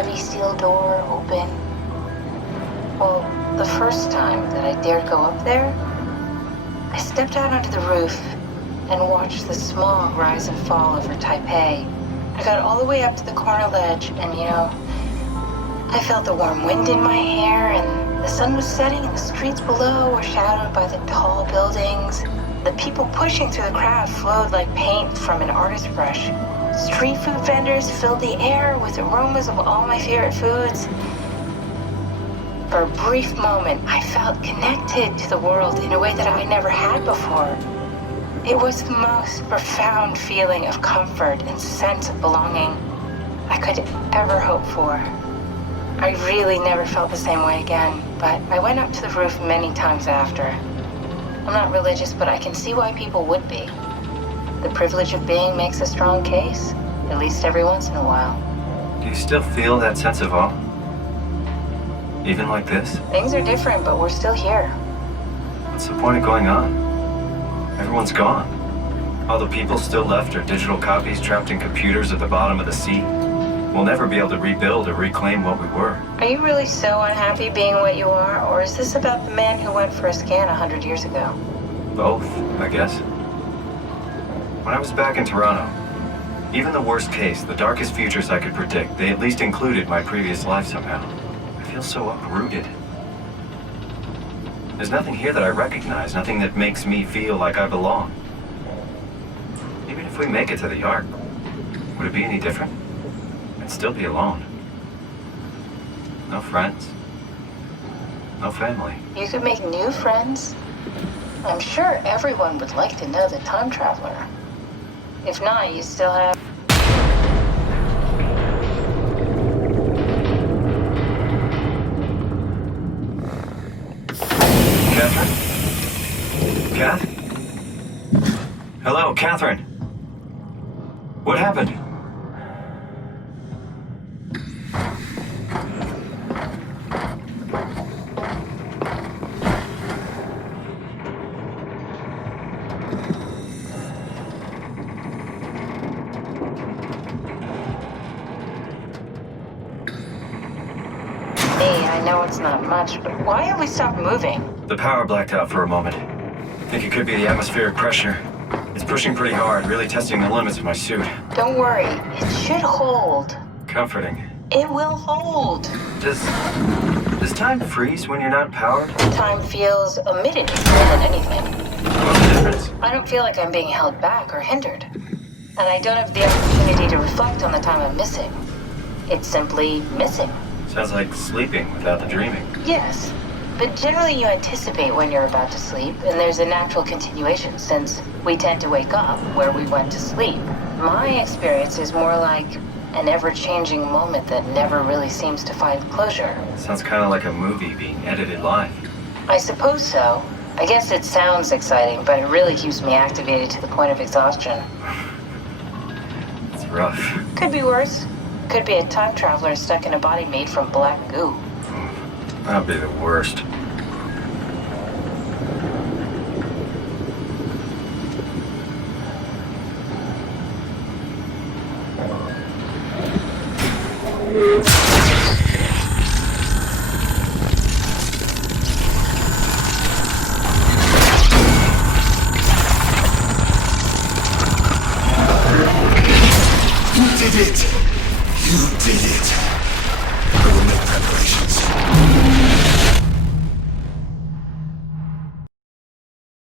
heavy steel door open. Well, the first time that I dared go up there, I stepped out onto the roof and watched the smog rise and fall over Taipei. I got all the way up to the corner ledge and, I felt the warm wind in my hair and the sun was setting and the streets below were shadowed by the tall buildings. The people pushing through the crowd flowed like paint from an artist's brush. Street food vendors filled the air with aromas of all my favorite foods. For a brief moment, I felt connected to the world in a way that I never had before. It was the most profound feeling of comfort and sense of belonging I could ever hope for. I really never felt the same way again, but I went up to the roof many times after. I'm not religious, but I can see why people would be. The privilege of being makes a strong case, at least every once in a while. Do you still feel that sense of awe? Even like this? Things are different, but we're still here. What's the point of going on? Everyone's gone. All the people still left are digital copies trapped in computers at the bottom of the sea. We'll never be able to rebuild or reclaim what we were. Are you really so unhappy being what you are, or is this about the man who went for a scan 100 years ago? Both, I guess. When I was back in Toronto, even the worst case, the darkest futures I could predict, they at least included my previous life somehow. I feel so uprooted. There's nothing here that I recognize, nothing that makes me feel like I belong. Even if we make it to the Ark, would it be any different? I'd still be alone. No friends. No family. You could make new friends. I'm sure everyone would like to know the time traveler. If not, you still have... Catherine? Kath? Hello, Catherine. What happened? Hey, I know it's not much, but why have we stopped moving? The power blacked out for a moment. I think it could be the atmospheric pressure. It's pushing pretty hard, really testing the limits of my suit. Don't worry, it should hold. Comforting. It will hold. Does time freeze when you're not powered? Time feels omitted more than anything. What's the difference? I don't feel like I'm being held back or hindered. And I don't have the opportunity to reflect on the time I'm missing. It's simply missing. Sounds like sleeping without the dreaming. Yes, but generally you anticipate when you're about to sleep, and there's a natural continuation since we tend to wake up where we went to sleep. My experience is more like an ever-changing moment that never really seems to find closure. Sounds kind of like a movie being edited live. I suppose so. I guess it sounds exciting, but it really keeps me activated to the point of exhaustion. It's rough. Could be worse. Could be a time traveler stuck in a body made from black goo. That'd be the worst. You did it! You did it!